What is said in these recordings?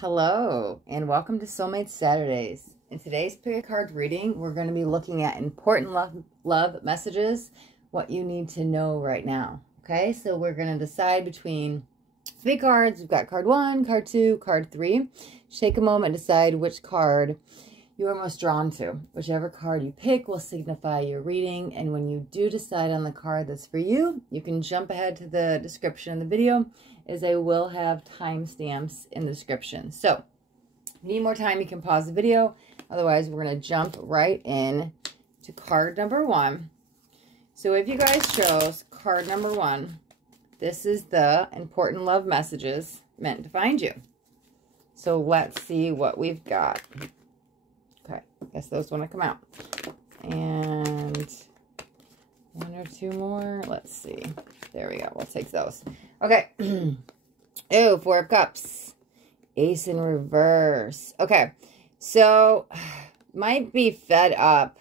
Hello, and welcome to Soulmate Saturdays. In today's pick a card reading, we're going to be looking at important love messages, what you need to know right now. Okay, so we're going to decide between 3 cards. We've got card 1, card 2, card 3. Take a moment and decide which card you are most drawn to. Whichever card you pick will signify your reading, and when you do decide on the card that's for you, you can jump ahead to the description of the video, as I will have timestamps in the description. So, if you need more time, you can pause the video. Otherwise, we're going to jump right in to card number 1. So, if you guys chose card number 1, this is the important love messages meant to find you. So, let's see what we've got. Okay, I guess those want to come out. And 1 or 2 more. Let's see. There we go. We'll take those. Okay. Oh, 4 of Cups. Ace in reverse. Okay. So, might be fed up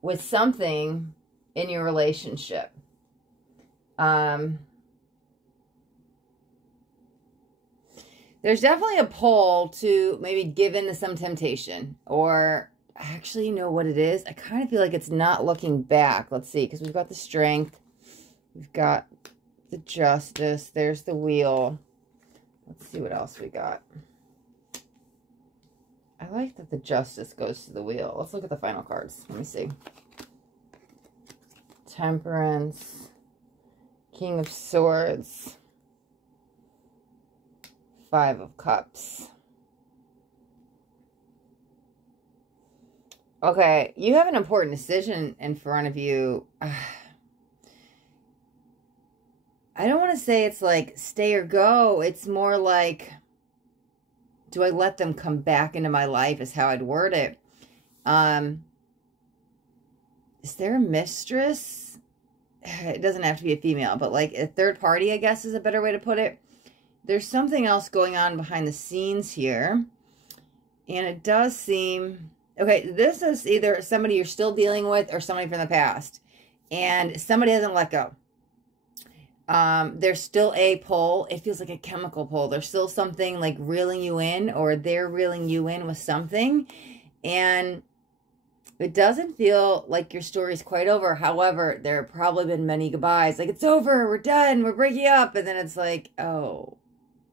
with something in your relationship. There's definitely a pull to maybe give in to some temptation, or actually, you know what it is? I kind of feel like it's not looking back. Let's see, because we've got the Strength, we've got the Justice, there's the Wheel. Let's see what else we got. I like that the Justice goes to the Wheel. Let's look at the final cards. Let me see. Temperance, King of Swords, 5 of Cups. Okay, you have an important decision in front of you. I don't want to say it's like stay or go. It's more like, do I let them come back into my life is how I'd word it. Is there a mistress? It doesn't have to be a female, but like a third party, I guess, is a better way to put it. There's something else going on behind the scenes here. And it does seem... Okay, this is either somebody you're still dealing with or somebody from the past. And somebody hasn't let go. There's still a pull. It feels like a chemical pull. There's still something like reeling you in, or they're reeling you in with something. And it doesn't feel like your story's quite over. However, there have probably been many goodbyes. Like, it's over. We're done. We're breaking up. And then it's like, oh,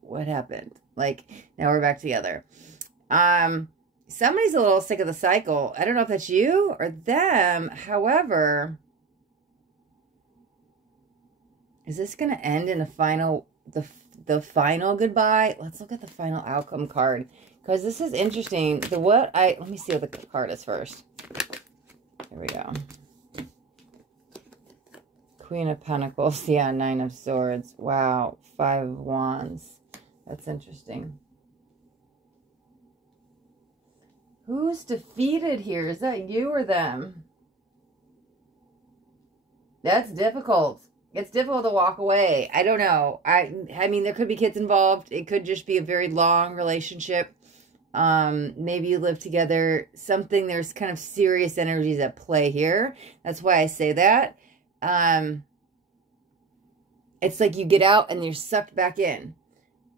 what happened? Like, now we're back together. Somebody's a little sick of the cycle. I don't know if that's you or them. However, is this going to end in a final, the final goodbye? Let's look at the final outcome card, because this is interesting. Let me see what the card is first. Here we go. Queen of Pentacles. Yeah, 9 of Swords. Wow. 5 of Wands. That's interesting. Who's defeated here? Is that you or them? That's difficult. It's difficult to walk away. I don't know. I mean, there could be kids involved. It could just be a very long relationship. Maybe you live together. There's kind of serious energies at play here. That's why I say that. It's like you get out and you're sucked back in.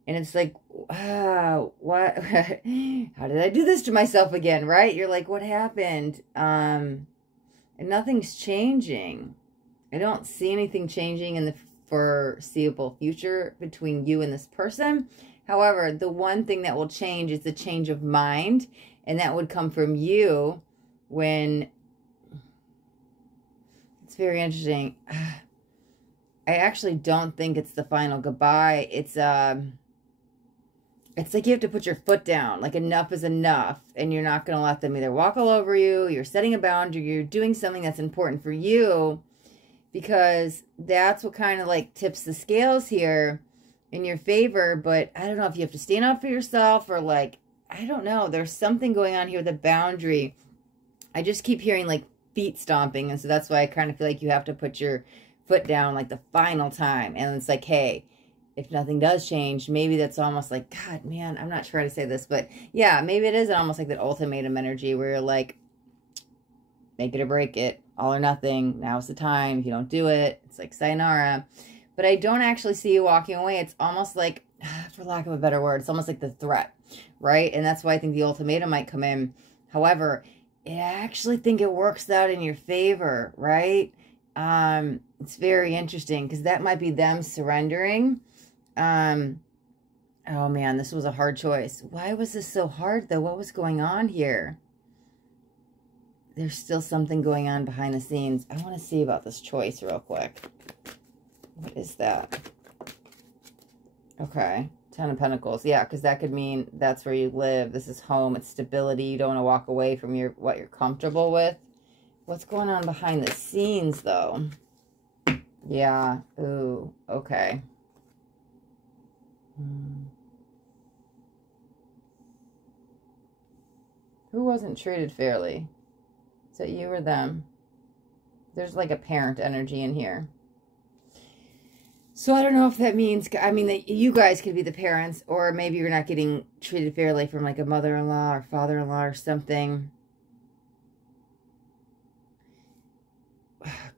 And it's like, what? How did I do this to myself again, right? You're like, what happened? And nothing's changing. I don't see anything changing in the foreseeable future between you and this person. However, the one thing that will change is the change of mind. And that would come from you when... It's very interesting. I actually don't think it's the final goodbye. It's like you have to put your foot down. Like, enough is enough. And you're not going to let them either walk all over you. You're setting a boundary. You're doing something that's important for you. Because that's what kind of like tips the scales here in your favor. But I don't know if you have to stand up for yourself, or like, I don't know. There's something going on here with a boundary. I just keep hearing like feet stomping. And so that's why I kind of feel like you have to put your foot down like the final time. And it's like, hey, if nothing does change, maybe that's almost like, God, man, I'm not trying to say this, but yeah, maybe it is almost like that ultimatum energy where you're like, make it or break it, all or nothing. Now's the time. If you don't do it, it's like sayonara. But I don't actually see you walking away. It's almost like for lack of a better word, it's almost like the threat, right? And that's why I think the ultimatum might come in. However, I actually think it works out in your favor, right? It's very interesting because that might be them surrendering. Oh man, this was a hard choice. Why was this so hard though? What was going on here? There's still something going on behind the scenes. I want to see about this choice real quick. What is that? Okay. 10 of Pentacles. Yeah, because that could mean that's where you live. This is home. It's stability. You don't want to walk away from what you're comfortable with. What's going on behind the scenes, though? Yeah. Ooh. Okay. Who wasn't treated fairly? Is it you or them? There's like a parent energy in here. So I don't know if that means, I mean, that you guys could be the parents, or maybe you're not getting treated fairly from like a mother-in-law or father-in-law or something.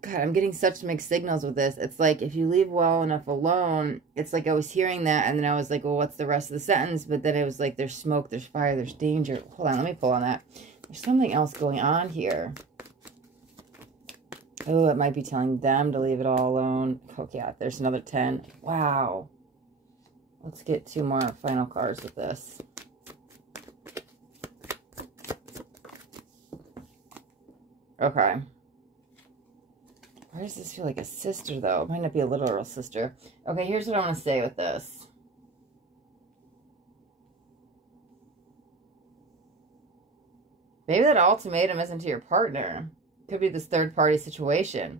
God, I'm getting such mixed signals with this. It's like, if you leave well enough alone, it's like I was hearing that, and then I was like, well, what's the rest of the sentence? But then it was like, there's smoke, there's fire, there's danger. Hold on, let me pull on that. There's something else going on here. Oh, it might be telling them to leave it all alone. Oh, yeah, there's another 10. Wow. Let's get 2 more final cards with this. Okay. Why does this feel like a sister, though? It might not be a literal sister. Okay, here's what I want to say with this. Maybe that ultimatum isn't to your partner. Could be this third-party situation.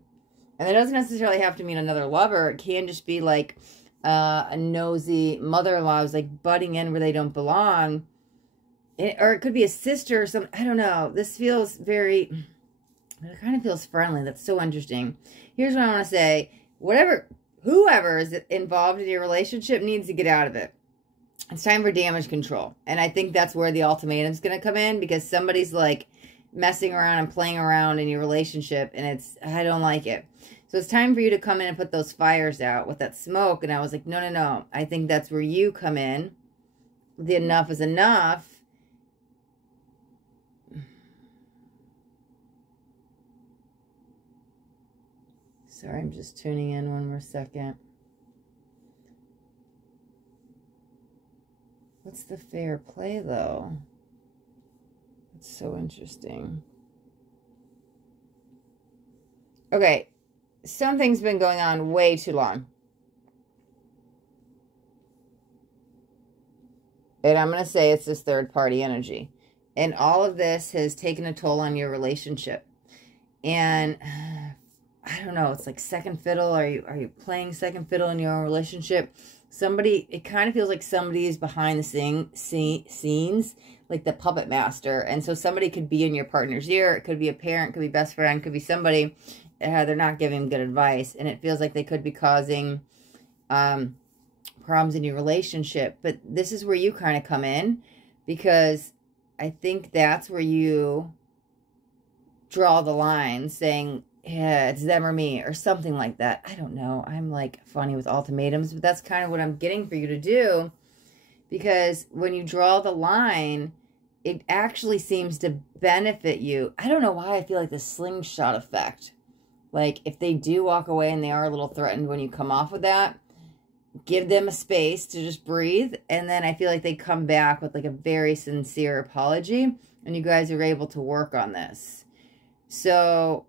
And it doesn't necessarily have to mean another lover. It can just be like a nosy mother-in-law who's like butting in where they don't belong. Or it could be a sister or something. I don't know. This feels very... It kind of feels friendly. That's so interesting. Here's what I want to say. Whoever is involved in your relationship needs to get out of it. It's time for damage control. And I think that's where the ultimatum is going to come in, because somebody's like messing around and playing around in your relationship, and I don't like it. So it's time for you to come in and put those fires out with that smoke. And I was like, no, no, no. I think that's where you come in. The enough is enough. Sorry, I'm just tuning in one more second. What's the fair play, though? It's so interesting. Okay, something's been going on way too long. And I'm going to say it's this third-party energy. And all of this has taken a toll on your relationship. And I don't know, it's like second fiddle. Are you playing second fiddle in your own relationship? It kind of feels like somebody is behind the scenes, like the puppet master. And so somebody could be in your partner's ear. It could be a parent, could be best friend, could be somebody. They're not giving good advice. And it feels like they could be causing problems in your relationship. But this is where you kind of come in, because I think that's where you draw the line, saying, yeah, it's them or me, or something like that. I don't know. I'm like funny with ultimatums, but that's kind of what I'm getting for you to do. Because when you draw the line, it actually seems to benefit you. I don't know why I feel like the slingshot effect. Like if they do walk away and they are a little threatened when you come off with that, give them a space to just breathe. And then I feel like they come back with like a very sincere apology, and you guys are able to work on this. So...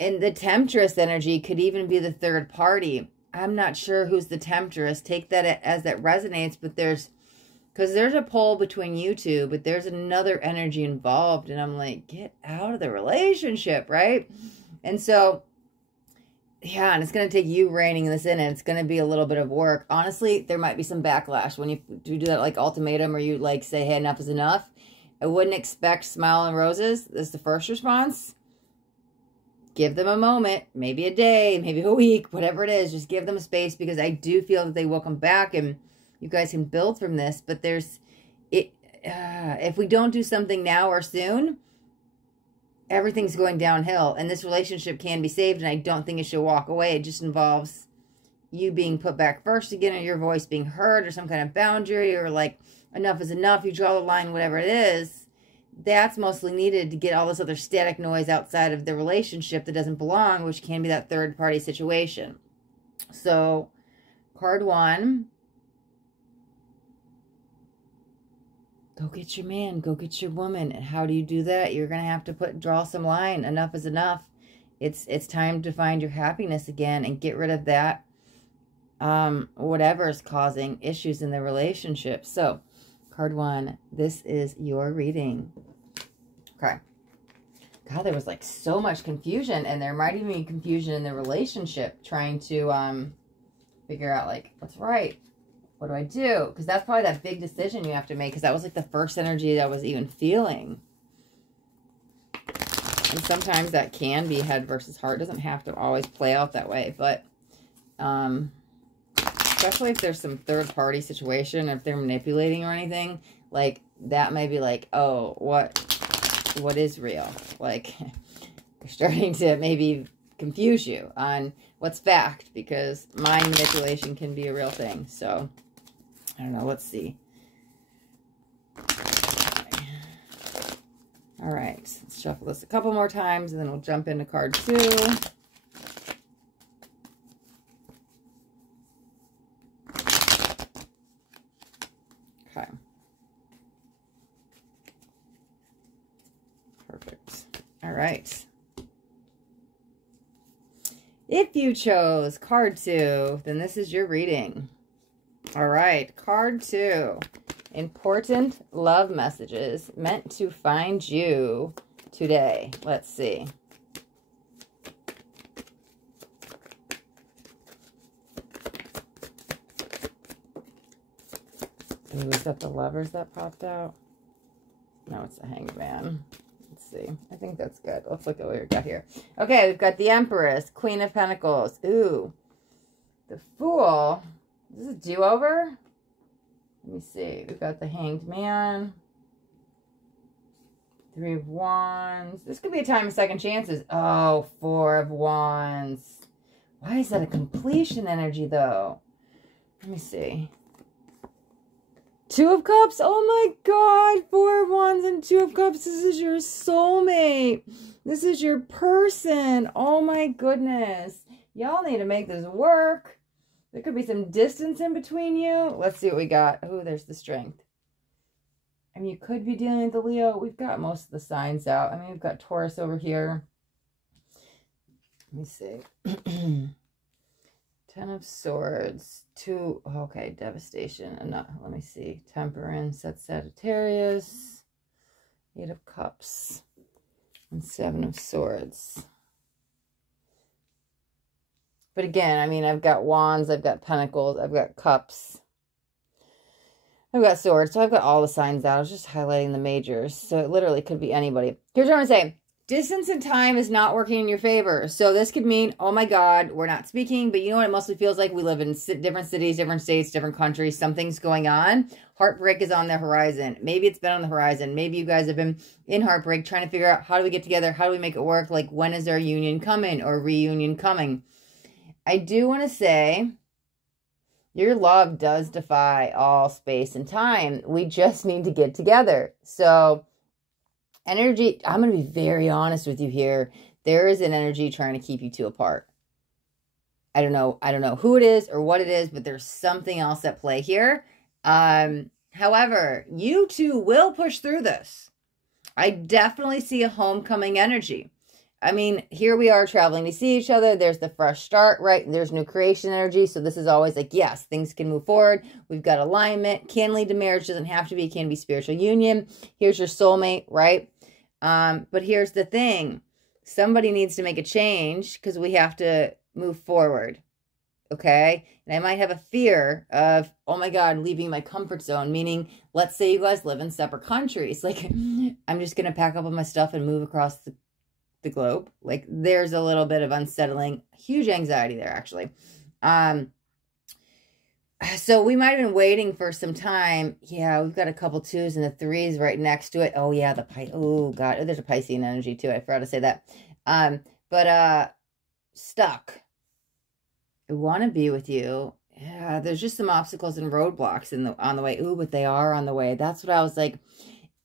And the temptress energy could even be the third party. I'm not sure who's the temptress. Take that as that resonates, but because there's a pull between you two, but there's another energy involved. And I'm like, get out of the relationship, right? And so, yeah, and it's going to take you reining this in, and it's going to be a little bit of work. Honestly, there might be some backlash when you do that like ultimatum, or you like say, hey, enough is enough. I wouldn't expect smile and roses. That's the first response. Give them a moment, maybe a day, maybe a week, whatever it is. Just give them a space, because I do feel that they will come back and you guys can build from this. But if we don't do something now or soon, everything's going downhill. And this relationship can be saved, and I don't think it should walk away. It just involves, you being put back first again, or your voice being heard, or some kind of boundary, or like enough is enough, you draw the line, whatever it is, that's mostly needed to get all this other static noise outside of the relationship that doesn't belong, which can be that third party situation. So card 1, go get your man, go get your woman. And how do you do that? You're going to have to draw some line. Enough is enough. It's time to find your happiness again and get rid of that, whatever is causing issues in the relationship. So card 1, this is your reading. Okay. God, there was like so much confusion, and there might even be confusion in the relationship trying to figure out like what's right. What do I do? Because that's probably that big decision you have to make, because that was like the first energy that I was even feeling. And sometimes that can be head versus heart. It doesn't have to always play out that way, but especially if there's some third party situation, if they're manipulating or anything, like that may be like, oh, what is real? Like they're starting to maybe confuse you on what's fact, because mind manipulation can be a real thing. So I don't know. Let's see. All right. Let's shuffle this a couple more times, and then we'll jump into card 2. Okay. Perfect. All right. If you chose card 2, then this is your reading. All right, card 2. Important love messages meant to find you today. Let's see. Ooh, is that the Lovers that popped out? No, it's the Hanged Man. Let's see. I think that's good. Let's look at what we've got here. Okay, we've got the Empress, Queen of Pentacles. Ooh, the Fool. Is this a do-over? Let me see. We've got the Hanged Man. 3 of Wands. This could be a time of second chances. Oh, 4 of Wands. Why is that a completion energy, though? Let me see. 2 of Cups. Oh, my God. 4 of Wands and 2 of Cups. This is your soulmate. This is your person. Oh, my goodness. Y'all need to make this work. There could be some distance in between you. Let's see what we got. Oh, there's the Strength. I mean, you could be dealing with the Leo. We've got most of the signs out. I mean, we've got Taurus over here. Let me see. 10 of Swords. 2. Okay, Devastation. Let me see. Temperance. That's Sagittarius. 8 of Cups. And 7 of Swords. But again, I mean, I've got Wands, I've got Pentacles, I've got Cups, I've got Swords. So I've got all the signs out. I was just highlighting the majors. So it literally could be anybody. Here's what I'm going to say. Distance and time is not working in your favor. So this could mean, oh my God, we're not speaking. But you know what it mostly feels like? We live in different cities, different states, different countries. Something's going on. Heartbreak is on the horizon. Maybe it's been on the horizon. Maybe you guys have been in heartbreak trying to figure out, how do we get together? How do we make it work? Like, when is our union coming or reunion coming? I do want to say, your love does defy all space and time. We just need to get together. So, energy, I'm going to be very honest with you here. There is an energy trying to keep you two apart. I don't know who it is or what it is, but there's something else at play here. However, you two will push through this. I definitely see a homecoming energy. I mean, here we are traveling to see each other. There's the fresh start, right? There's new creation energy. So this is always like, yes, things can move forward. We've got alignment. Can lead to marriage. Doesn't have to be. Can be spiritual union. Here's your soulmate, right? But here's the thing. Somebody needs to make a change because we have to move forward. Okay? And I might have a fear of, oh my God, leaving my comfort zone. Meaning, let's say you guys live in separate countries. Like, I'm just going to pack up all my stuff and move across the globe. Like, there's a little bit of unsettling, huge anxiety there, actually. So we might have been waiting for some time. Yeah, we've got a couple 2s and the 3s right next to it. Oh yeah, the oh God, there's a Piscean energy too. I forgot to say that. But stuck. want to be with you. Yeah, there's just some obstacles and roadblocks on the way. Ooh, but they are on the way. That's what I was like.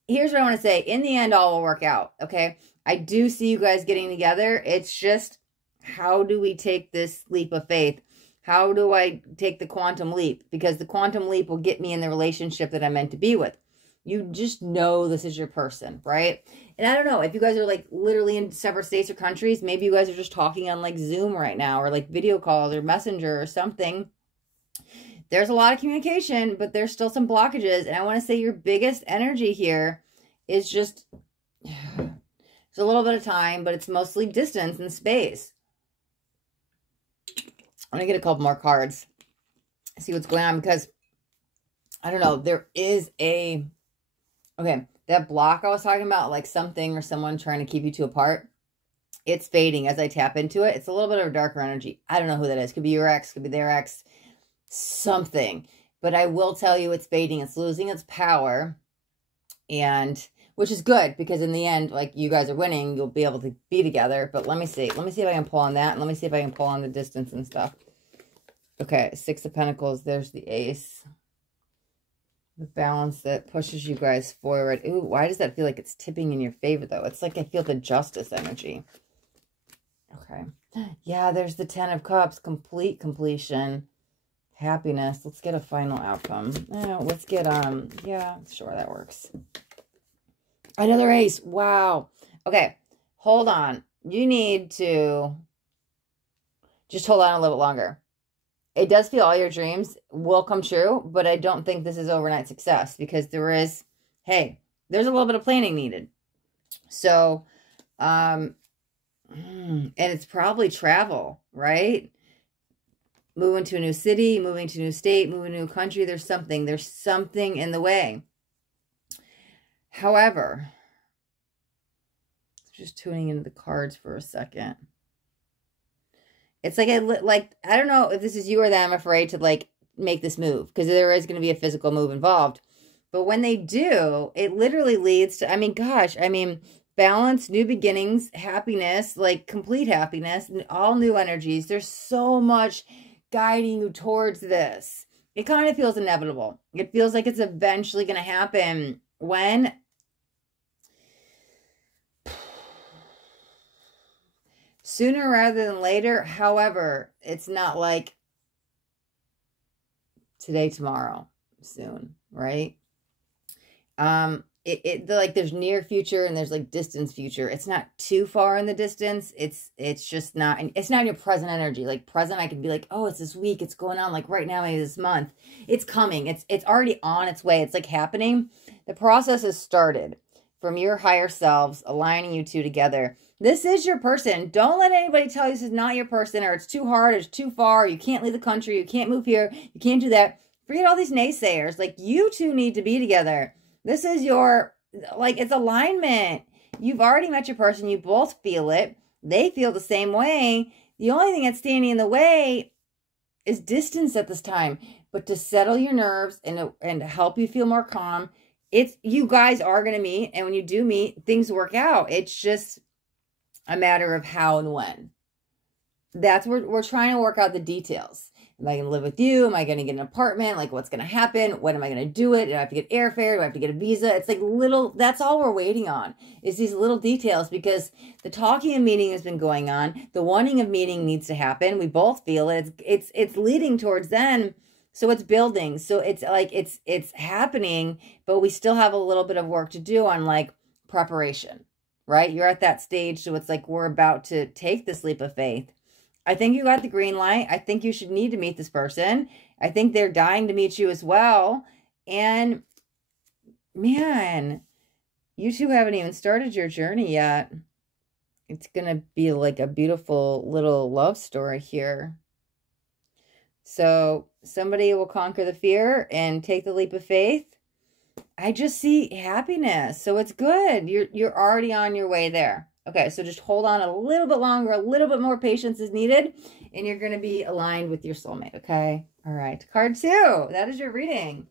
Here's what I want to say. In the end, all will work out, okay? I do see you guys getting together. It's just, how do we take this leap of faith? How do I take the quantum leap? Because the quantum leap will get me in the relationship that I'm meant to be with. You just know this is your person, right? And I don't know, if you guys are like literally in separate states or countries, maybe you guys are just talking on like Zoom right now, or like video calls or Messenger or something. There's a lot of communication, but there's still some blockages. And I want to say your biggest energy here is just, it's a little bit of time, but it's mostly distance and space. I'm going to get a couple more cards, see what's going on, because I don't know, there is a, okay, that block I was talking about, like something or someone trying to keep you two apart, it's fading as I tap into it. It's a little bit of a darker energy. I don't know who that is. Could be your ex, could be their ex, something. But I will tell you it's fading. It's losing its power. And which is good, because in the end, like, you guys are winning. You'll be able to be together. But let me see. Let me see if I can pull on that. And let me see if I can pull on the distance and stuff. Okay, Six of Pentacles. There's the Ace. The balance that pushes you guys forward. Ooh, why does that feel like it's tipping in your favor, though? It's like I feel the Justice energy. Okay. Yeah, there's the Ten of Cups. Completion. Happiness. Let's get a final outcome. Let's get, yeah, sure, that works. Another Ace. Wow. Okay, hold on. You need to just hold on a little bit longer. It does feel all your dreams will come true, but I don't think this is overnight success, because there is, hey, there's a little bit of planning needed. So, and it's probably travel, right? Moving to a new city, moving to a new state, moving to a new country. There's something in the way. However, just tuning into the cards for a second. It's like, I don't know if this is you or them afraid to like make this move, because there is going to be a physical move involved. But when they do, it literally leads to, I mean, gosh, I mean, balance, new beginnings, happiness, like complete happiness, all new energies. There's so much guiding you towards this. It kind of feels inevitable. It feels like it's eventually going to happen. When? Sooner rather than later. However, it's not like today, tomorrow, soon, right? Like there's near future and there's like distance future. It's not too far in the distance. It's just not, and it's not in your present energy. Like present, I could be like, oh, it's this week, it's going on, like right now, maybe this month. It's coming. It's already on its way. It's like happening. The process has started from your higher selves, aligning you two together. This is your person. Don't let anybody tell you this is not your person, or it's too hard, or it's too far, or you can't leave the country, you can't move here, you can't do that. Forget all these naysayers. Like, you two need to be together. This is your, like, it's alignment. You've already met your person. You both feel it. They feel the same way. The only thing that's standing in the way is distance at this time. But to settle your nerves and help you feel more calm, you guys are going to meet. And when you do meet, things work out. It's just a matter of how and when. That's where we're trying to work out the details. Am I going to live with you? Am I going to get an apartment? Like, what's going to happen? When am I going to do it? Do I have to get airfare? Do I have to get a visa? It's like that's all we're waiting on, is these little details, because the talking and meeting has been going on. The wanting of meeting needs to happen. We both feel it. It's leading towards then. So it's building. So it's like, it's happening, but we still have a little bit of work to do on like preparation, right? You're at that stage. So it's like, we're about to take this leap of faith. I think you got the green light. I think you should need to meet this person. I think they're dying to meet you as well. And man, you two haven't even started your journey yet. It's going to be like a beautiful little love story here. So somebody will conquer the fear and take the leap of faith. I just see happiness. So it's good. You're already on your way there. Okay, so just hold on a little bit longer. A little bit more patience is needed. And you're going to be aligned with your soulmate, okay? All right, card 2. That is your reading.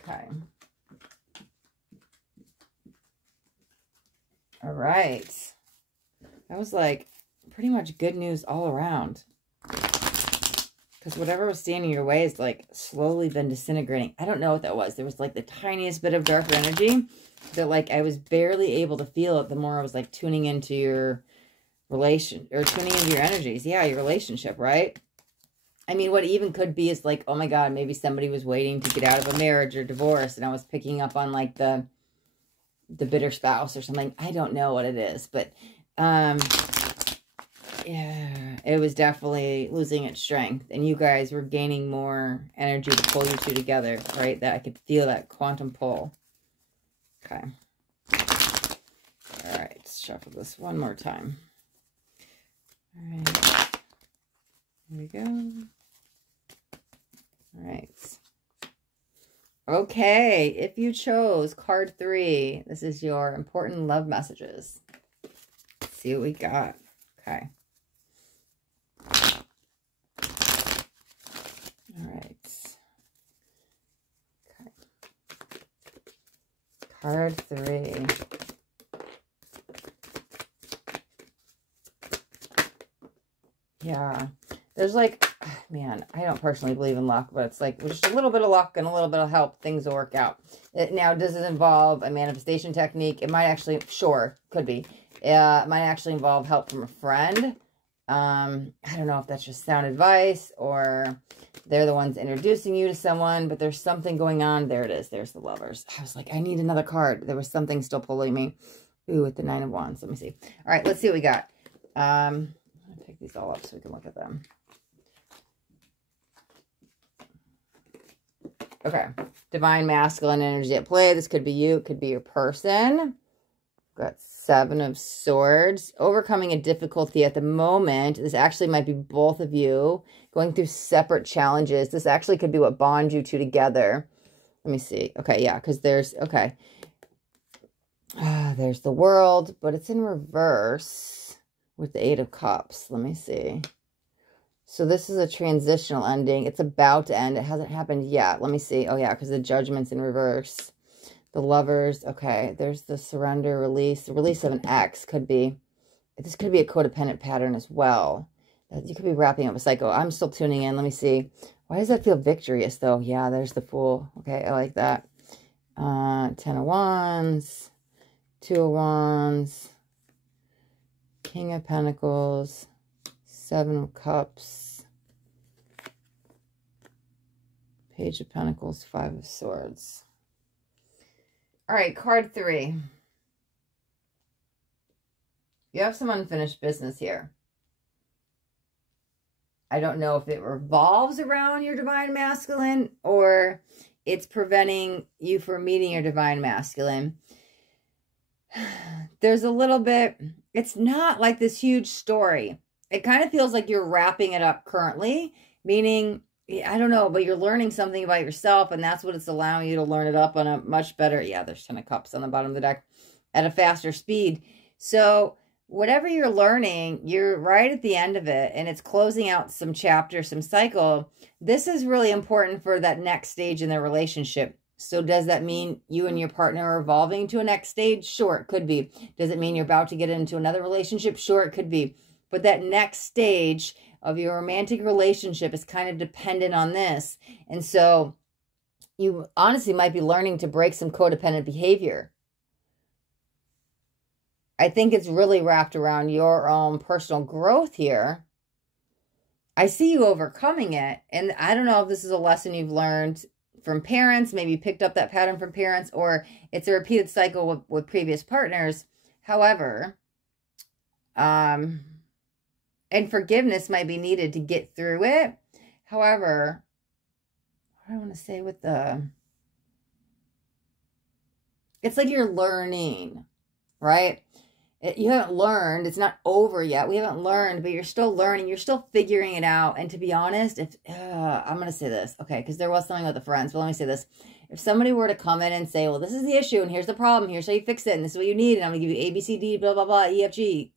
Okay. All right. That was like pretty much good news all around. Because whatever was standing in your way is like slowly been disintegrating. I don't know what that was. There was like the tiniest bit of dark energy that like I was barely able to feel it the more I was like tuning into your tuning into your energies. Yeah, your relationship, right? I mean, what it even could be is like, oh my God, maybe somebody was waiting to get out of a marriage or divorce, and I was picking up on like the bitter spouse or something. I don't know what it is, but yeah, it was definitely losing its strength, and you guys were gaining more energy to pull you two together, right? That I could feel that quantum pull. Okay. All right, let's shuffle this one more time. All right. Here we go. All right. Okay, if you chose card 3, this is your important love messages. Let's see what we got. Okay. All right. Okay. Card 3. Yeah. There's like, man, I don't personally believe in luck, but it's like just a little bit of luck and a little bit of help, things will work out. Now, does it involve a manifestation technique? It might actually, sure, could be. It might actually involve help from a friend. I don't know if that's just sound advice or they're the ones introducing you to someone, but there's something going on. There it is. There's the Lovers. I was like, I need another card. There was something still pulling me. Ooh, with the 9 of Wands. Let me see. All right, let's see what we got. I'm going to pick these all up so we can look at them. Okay. Divine masculine energy at play. This could be you. It could be your person. Got 7 of Swords. Overcoming a difficulty at the moment. This actually might be both of you going through separate challenges. This actually could be what bonds you two together. Let me see. Okay, yeah, because there's, okay. There's the World, but it's in reverse with the 8 of Cups. Let me see. So this is a transitional ending. It's about to end. It hasn't happened yet. Let me see. Oh, yeah, because the Judgment's in reverse. The Lovers. Okay, there's the surrender, release. The release of an ex could be. This could be a codependent pattern as well. You could be wrapping up a cycle. I'm still tuning in. Let me see. Why does that feel victorious, though? Yeah, there's the Fool. Okay, I like that. 10 of Wands. 2 of Wands. King of Pentacles. 7 of Cups. Page of Pentacles. 5 of Swords. All right, card 3. You have some unfinished business here. I don't know if it revolves around your divine masculine or it's preventing you from meeting your divine masculine. There's a little bit, it's not like this huge story. It kind of feels like you're wrapping it up currently, meaning, I don't know, but you're learning something about yourself, and that's what it's allowing you to learn it up on a much better, yeah, there's 10 of Cups on the bottom of the deck, at a faster speed. So whatever you're learning, you're right at the end of it, and it's closing out some chapter, some cycle. This is really important for that next stage in the relationship. So does that mean you and your partner are evolving to a next stage? Sure, it could be. Does it mean you're about to get into another relationship? Sure, it could be. But that next stage of your romantic relationship is kind of dependent on this. And so you honestly might be learning to break some codependent behavior. I think it's really wrapped around your own personal growth here. I see you overcoming it. And I don't know if this is a lesson you've learned from parents, maybe you picked up that pattern from parents, or it's a repeated cycle with previous partners. However, and forgiveness might be needed to get through it. However, what do I want to say with it's like you're learning, right? You haven't learned. It's not over yet. We haven't learned, but you're still learning. You're still figuring it out. And to be honest, if I'm going to say this, okay, because there was something with the friends, but let me say this. If somebody were to come in and say, well, this is the issue, and here's the problem, here's how you fix it, and this is what you need, and I'm going to give you A, B, C, D, blah, blah, blah, E, F, G.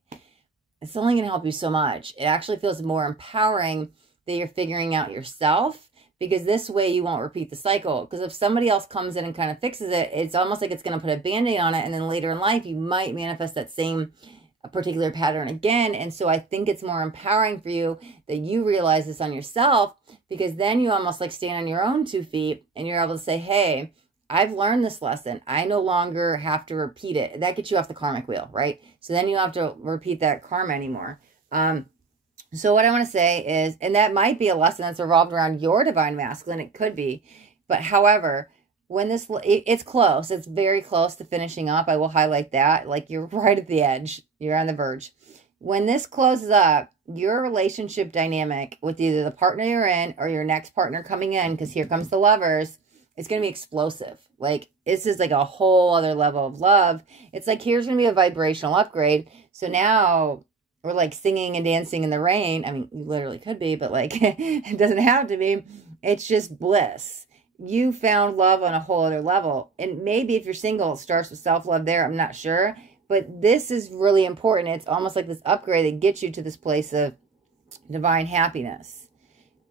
It's only going to help you so much. It actually feels more empowering that you're figuring out yourself, because this way you won't repeat the cycle. Because if somebody else comes in and kind of fixes it, it's almost like it's going to put a Band-Aid on it, and then later in life you might manifest that same a particular pattern again. And so I think it's more empowering for you that you realize this on yourself, because then you almost like stand on your own 2 feet and you're able to say, hey, I've learned this lesson. I no longer have to repeat it. That gets you off the karmic wheel, right? So then you don't have to repeat that karma anymore. So what I want to say is, and that might be a lesson that's revolved around your divine masculine. It could be. But however, when it's close, it's very close to finishing up. I will highlight that. Like, you're right at the edge. You're on the verge. When this closes up, your relationship dynamic with either the partner you're in or your next partner coming in, because here comes the lovers, it's going to be explosive. Like, this is like a whole other level of love. It's like, here's going to be a vibrational upgrade. So now we're like singing and dancing in the rain. I mean, you literally could be, but like, it doesn't have to be. It's just bliss. You found love on a whole other level. And maybe if you're single, it starts with self-love there. I'm not sure. But this is really important. It's almost like this upgrade that gets you to this place of divine happiness.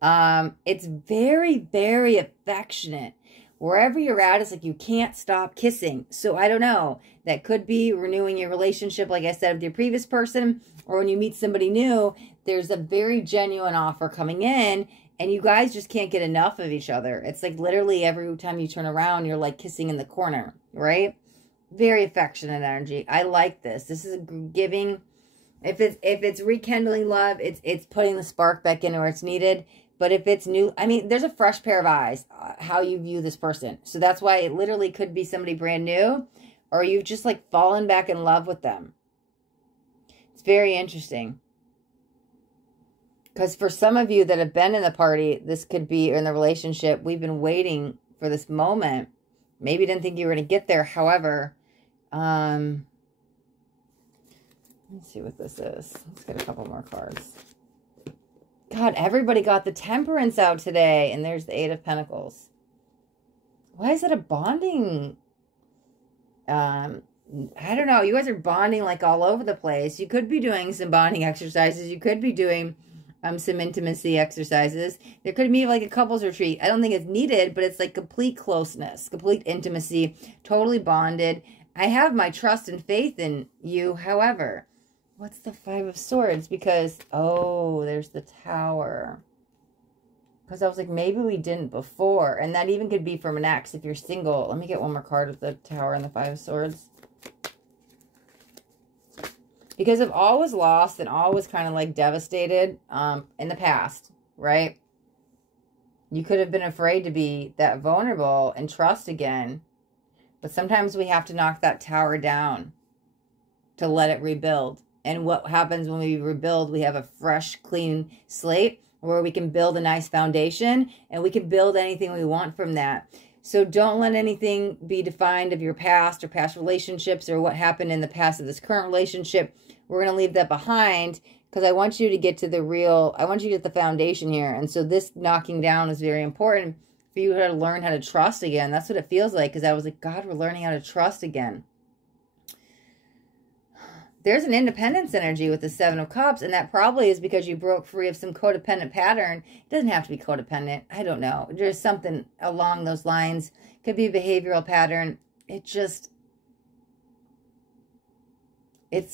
It's very, very affectionate. Wherever you're at, it's like you can't stop kissing. So I don't know. That could be renewing your relationship, like I said, with your previous person. Or when you meet somebody new, there's a very genuine offer coming in. And you guys just can't get enough of each other. It's like literally every time you turn around, you're like kissing in the corner, right? Very affectionate energy. I like this. This is giving. If it's rekindling love, it's putting the spark back in where it's needed. But if it's new, I mean, there's a fresh pair of eyes, how you view this person. So that's why it literally could be somebody brand new, or you've just like fallen back in love with them. It's very interesting. Because for some of you that have been in the party, this could be, or in the relationship, we've been waiting for this moment. Maybe didn't think you were going to get there. However, let's see what this is. Let's get a couple more cards. God, everybody got the Temperance out today. And there's the 8 of Pentacles. Why is it a bonding? I don't know. You guys are bonding like all over the place. You could be doing some bonding exercises. You could be doing some intimacy exercises. There could be like a couples retreat. I don't think it's needed, but it's like complete closeness, complete intimacy, totally bonded. I have my trust and faith in you. However, what's the 5 of Swords? Because, oh, there's the Tower. Because I was like, maybe we didn't before. And that even could be from an ex if you're single. Let me get one more card with the Tower and the 5 of Swords. Because if all was lost and all was kind of like devastated in the past, right? You could have been afraid to be that vulnerable and trust again. But sometimes we have to knock that tower down to let it rebuild. And what happens when we rebuild, we have a fresh, clean slate where we can build a nice foundation and we can build anything we want from that. So don't let anything be defined of your past or past relationships or what happened in the past of this current relationship. We're going to leave that behind because I want you to get to the real, I want you to get the foundation here. And so this knocking down is very important for you to learn how to trust again. That's what it feels like, because I was like, God, we're learning how to trust again. There's an independence energy with the 7 of Cups, and that probably is because you broke free of some codependent pattern. It doesn't have to be codependent. I don't know. There's something along those lines. Could be a behavioral pattern. It's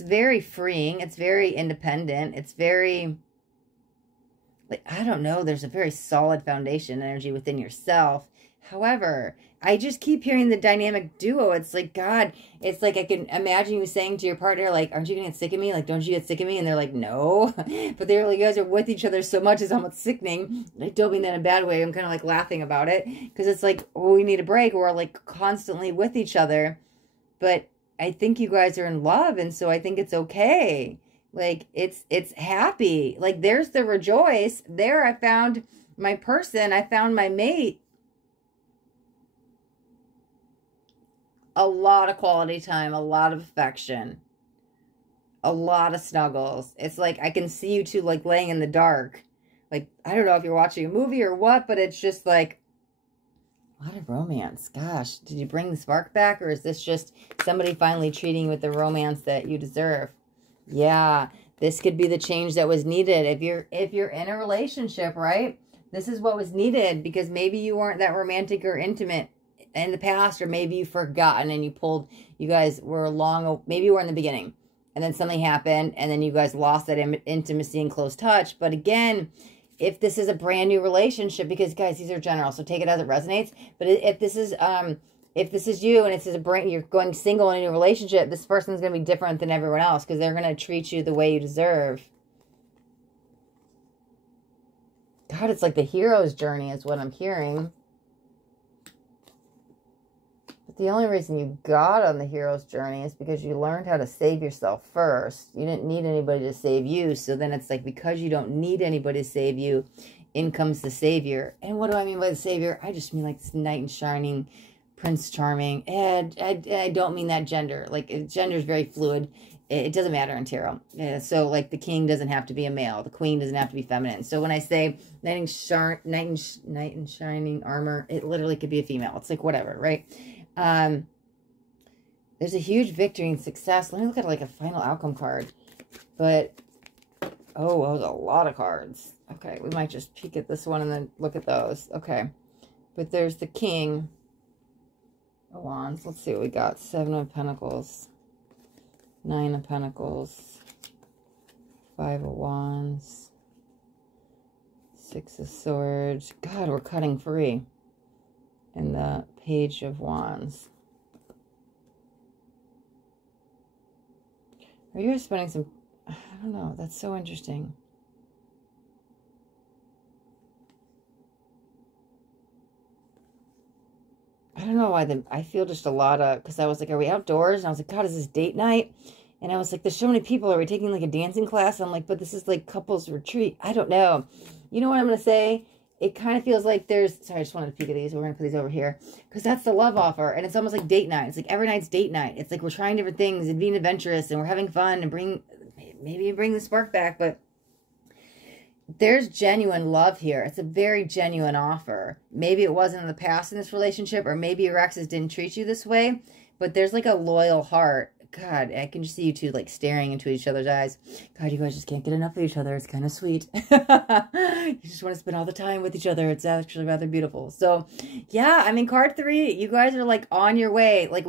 very freeing. It's very independent. It's very, like, I don't know. There's a very solid foundation energy within yourself. However, I just keep hearing the dynamic duo. It's like, God, it's like I can imagine you saying to your partner, like, aren't you going to get sick of me? Like, don't you get sick of me? And they're like, no. But they're like, you guys are with each other so much, it's almost sickening. I don't mean that in a bad way. I'm kind of like laughing about it because it's like, oh, we need a break. We're like constantly with each other. But I think you guys are in love. And so I think it's okay. Like, it's happy. Like, there's the rejoice. There I found my person. I found my mate. A lot of quality time, a lot of affection, a lot of snuggles. It's like I can see you two like laying in the dark. Like, I don't know if you're watching a movie or what, but it's just like a lot of romance. Gosh, did you bring the spark back, or is this just somebody finally treating you with the romance that you deserve? Yeah, this could be the change that was needed. If you're in a relationship, right? This is what was needed, because maybe you weren't that romantic or intimate in the past, or maybe you've forgotten and you guys were long, maybe you were in the beginning and then something happened, and then you guys lost that intimacy and close touch. But again, if this is a brand new relationship, because guys, these are general, so take it as it resonates. But if this is you and it's you're going single in a new relationship, this person's going to be different than everyone else because they're going to treat you the way you deserve. God, it's like the hero's journey is what I'm hearing. But the only reason you got on the hero's journey is because you learned how to save yourself first. You didn't need anybody to save you. So then it's like, because you don't need anybody to save you, in comes the savior. And what do I mean by the savior? I just mean like this knight in shining, Prince Charming. And I don't mean that gender. Like, gender is very fluid. It doesn't matter in tarot. So, like, the king doesn't have to be a male. The queen doesn't have to be feminine. So, when I say knight in shining armor, it literally could be a female. It's like, whatever, right? There's a huge victory and success. Let me look at, like, a final outcome card. But, oh, there's a lot of cards. Okay, we might just peek at this one and then look at those. Okay. But there's the king of wands. Let's see what we got. 7 of Pentacles. 9 of Pentacles, 5 of Wands, 6 of Swords. God, we're cutting free. And the Page of Wands. Are you guys spending some... I don't know. That's so interesting. I don't know why I feel just a lot of... Because I was like, are we outdoors? And I was like, God, is this date night? And I was like, there's so many people. Are we taking like a dancing class? I'm like, but this is like couples retreat. I don't know. You know what I'm going to say? It kind of feels like there's... Sorry, I just wanted to peek at these. We're going to put these over here. Because that's the love offer. And it's almost like date night. It's like every night's date night. It's like we're trying different things and being adventurous. And we're having fun. And maybe bring the spark back. But there's genuine love here. It's a very genuine offer. Maybe it wasn't in the past in this relationship. Or maybe your exes didn't treat you this way. But there's like a loyal heart. God, I can just see you two like staring into each other's eyes. God, you guys just can't get enough of each other. It's kind of sweet. You just want to spend all the time with each other. It's actually rather beautiful. So, yeah, I mean, card 3, you guys are like on your way. Like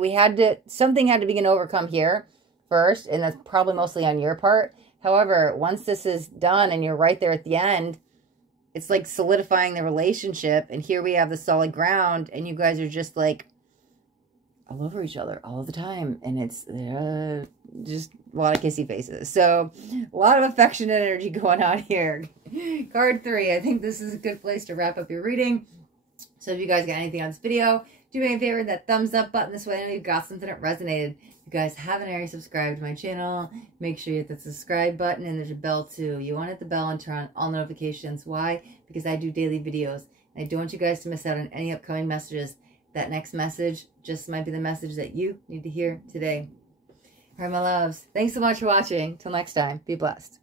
something had to begin to overcome here first. And that's probably mostly on your part. However, once this is done and you're right there at the end, it's like solidifying the relationship. And here we have the solid ground. And you guys are just like all over each other all the time. And it's just a lot of kissy faces. So a lot of affection and energy going on here. Card 3. I think this is a good place to wrap up your reading. So if you guys got anything on this video, do me a favor, that thumbs up button. This way I know you got something that resonated. If you guys haven't already subscribed to my channel, make sure you hit the subscribe button, and there's a bell too. You want to hit the bell and turn on all notifications. Why? Because I do daily videos. And I don't want you guys to miss out on any upcoming messages. That next message just might be the message that you need to hear today. All right, my loves. Thanks so much for watching. Till next time, be blessed.